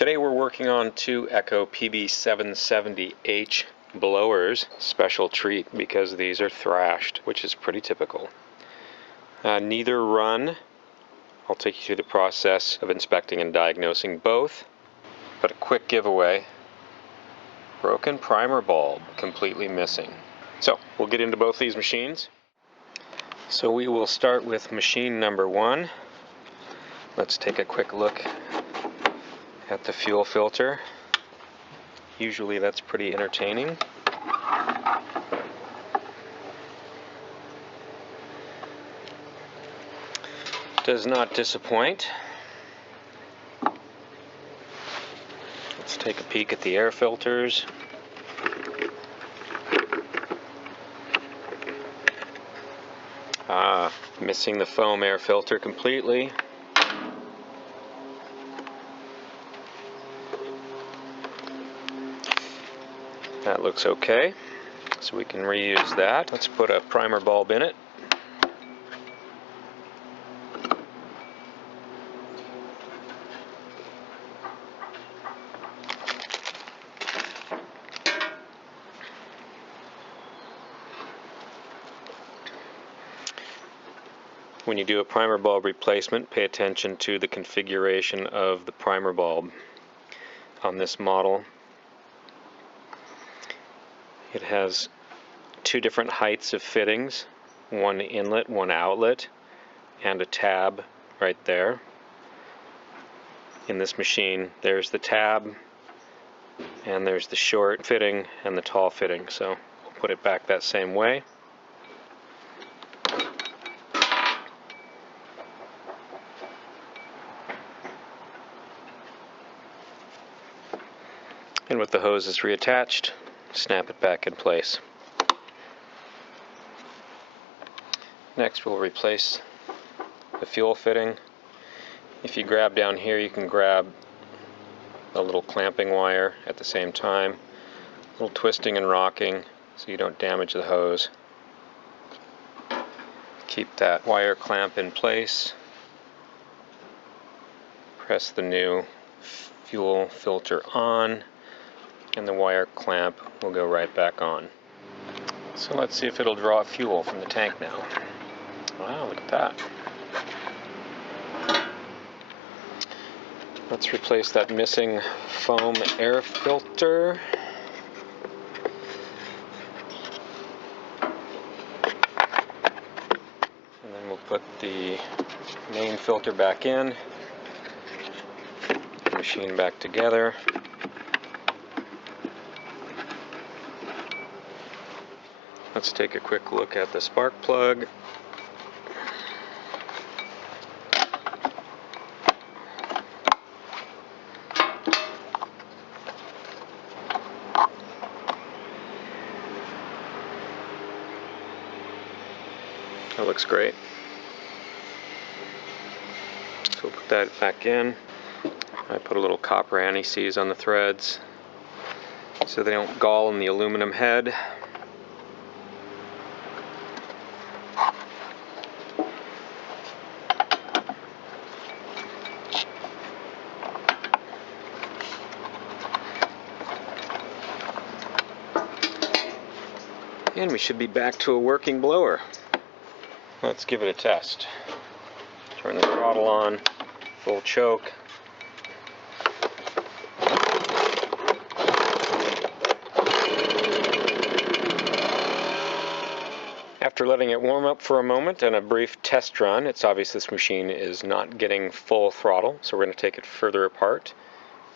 Today we're working on two Echo PB770H blowers. Special treat because these are thrashed, which is pretty typical. Neither run. I'll take you through the process of inspecting and diagnosing both. But a quick giveaway. Broken primer bulb, completely missing. So we'll get into both these machines. So we will start with machine number one. Let's take a quick look at the fuel filter. Usually that's pretty entertaining. Does not disappoint. Let's take a peek at the air filters. Missing the foam air filter completely. That looks okay, so we can reuse that. Let's put a primer bulb in it. When you do a primer bulb replacement, pay attention to the configuration of the primer bulb. On this model, it has two different heights of fittings, one inlet, one outlet, and a tab right there. In this machine, there's the tab, and there's the short fitting and the tall fitting, so we'll put it back that same way. And with the hoses reattached, snap it back in place. Next we'll replace the fuel fitting. If you grab down here, you can grab a little clamping wire at the same time. A little twisting and rocking so you don't damage the hose. Keep that wire clamp in place. Press the new fuel filter on, and the wire clamp will go right back on. So let's see if it'll draw fuel from the tank now. Wow, look at that. Let's replace that missing foam air filter. And then we'll put the main filter back in, machine back together. Let's take a quick look at the spark plug. That looks great. So we'll put that back in. I put a little copper anti-seize on the threads so they don't gall in the aluminum head. And we should be back to a working blower. Let's give it a test. Turn the throttle on, full choke. After letting it warm up for a moment and a brief test run, it's obvious this machine is not getting full throttle, so we're going to take it further apart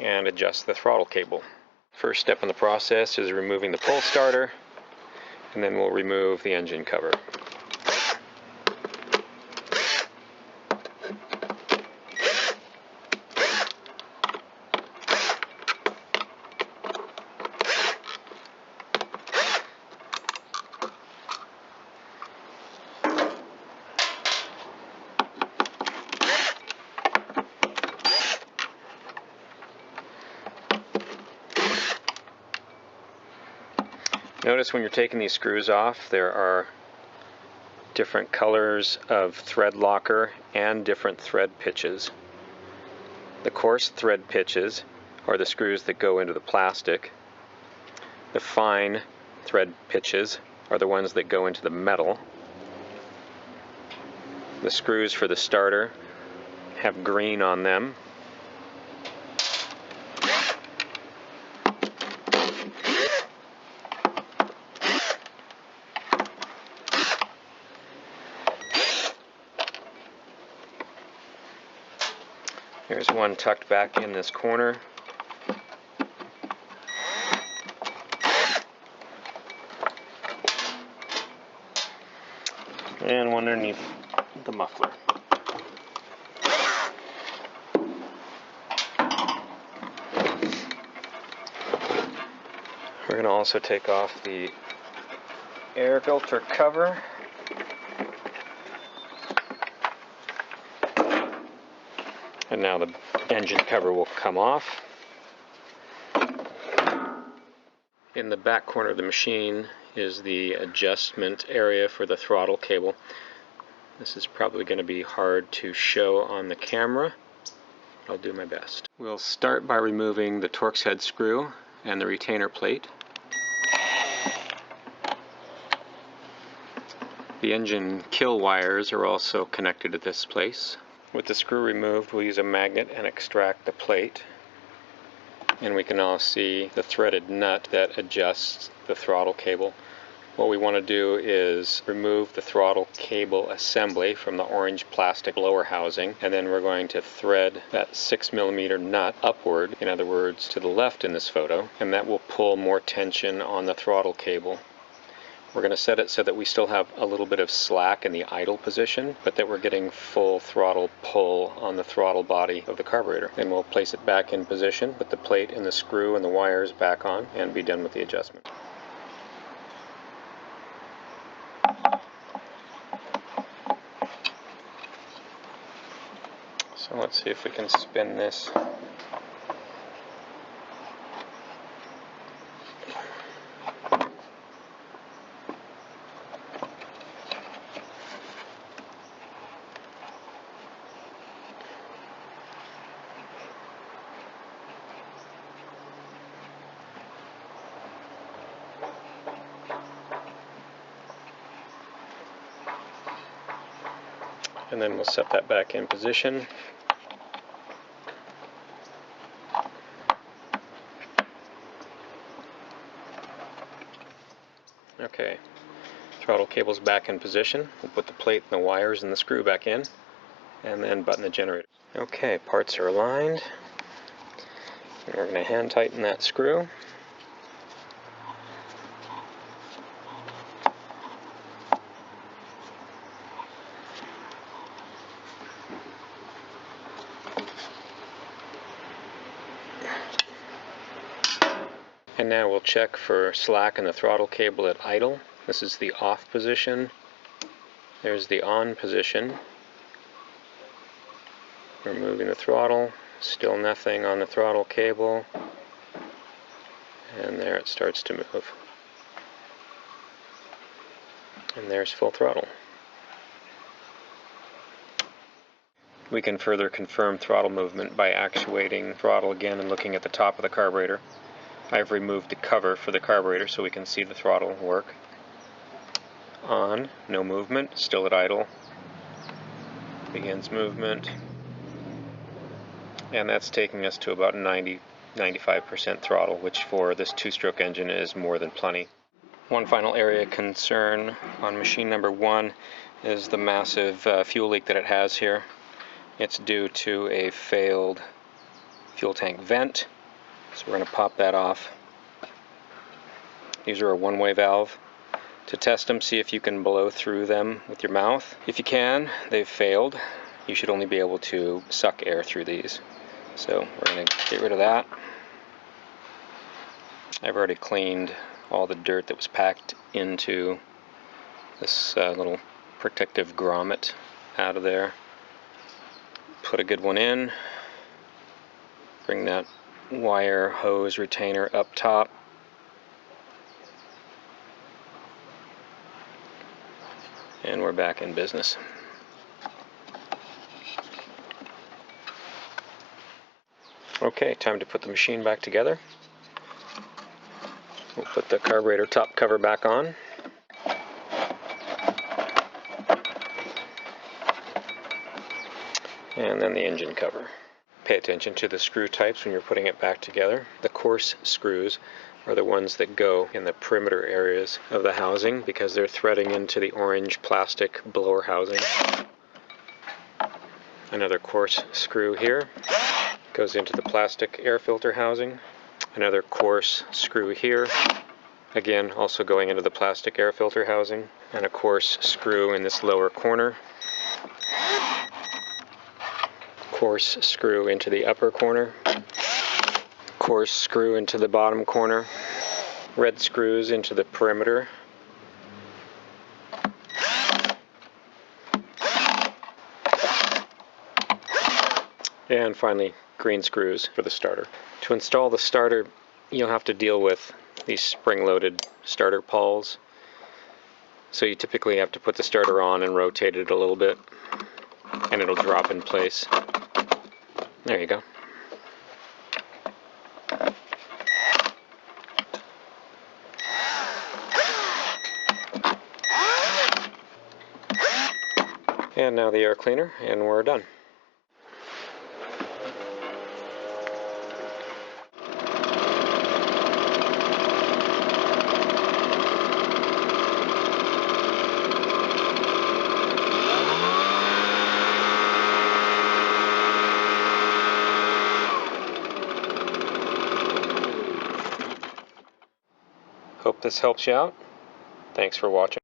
and adjust the throttle cable. First step in the process is removing the pull starter, and then we'll remove the engine cover. Notice when you're taking these screws off, there are different colors of thread locker and different thread pitches. The coarse thread pitches are the screws that go into the plastic. The fine thread pitches are the ones that go into the metal. The screws for the starter have green on them. Here's one tucked back in this corner. And one underneath the muffler. We're going to also take off the air filter cover. And now the engine cover will come off. In the back corner of the machine is the adjustment area for the throttle cable. This is probably going to be hard to show on the camera. I'll do my best. We'll start by removing the Torx head screw and the retainer plate. The engine kill wires are also connected to this place. With the screw removed, we'll use a magnet and extract the plate. And we can now see the threaded nut that adjusts the throttle cable. What we want to do is remove the throttle cable assembly from the orange plastic lower housing, and then we're going to thread that 6mm nut upward, in other words to the left in this photo, and that will pull more tension on the throttle cable. We're going to set it so that we still have a little bit of slack in the idle position, but that we're getting full throttle pull on the throttle body of the carburetor. Then we'll place it back in position, put the plate and the screw and the wires back on, and be done with the adjustment. So let's see if we can spin this. And then we'll set that back in position. Okay, throttle cable's back in position. We'll put the plate and the wires and the screw back in, and then button the generator. Okay, parts are aligned. And we're going to hand tighten that screw. And now we'll check for slack in the throttle cable at idle. This is the off position. There's the on position. Removing the throttle. Still nothing on the throttle cable. And there it starts to move. And there's full throttle. We can further confirm throttle movement by actuating throttle again and looking at the top of the carburetor. I've removed the cover for the carburetor so we can see the throttle work. On, no movement, still at idle. Begins movement. And that's taking us to about 90-95% throttle, which for this two-stroke engine is more than plenty. One final area of concern on machine number 1 is the massive fuel leak that it has here. It's due to a failed fuel tank vent. So we're going to pop that off. These are a one-way valve. To test them, see if you can blow through them with your mouth. If you can, they've failed. You should only be able to suck air through these. So we're going to get rid of that. I've already cleaned all the dirt that was packed into this little protective grommet out of there. Put a good one in. Bring that wire hose retainer up top. And we're back in business. Okay, time to put the machine back together. We'll put the carburetor top cover back on. And then the engine cover. Pay attention to the screw types when you're putting it back together. The coarse screws are the ones that go in the perimeter areas of the housing because they're threading into the orange plastic blower housing. Another coarse screw here goes into the plastic air filter housing. Another coarse screw here, again also going into the plastic air filter housing. And a coarse screw in this lower corner. Coarse screw into the upper corner. Coarse screw into the bottom corner. Red screws into the perimeter. And finally, green screws for the starter. To install the starter, you'll have to deal with these spring-loaded starter pawls. So you typically have to put the starter on and rotate it a little bit, and it'll drop in place. There you go. And now the air cleaner, and we're done. Hope this helps you out. Thanks for watching.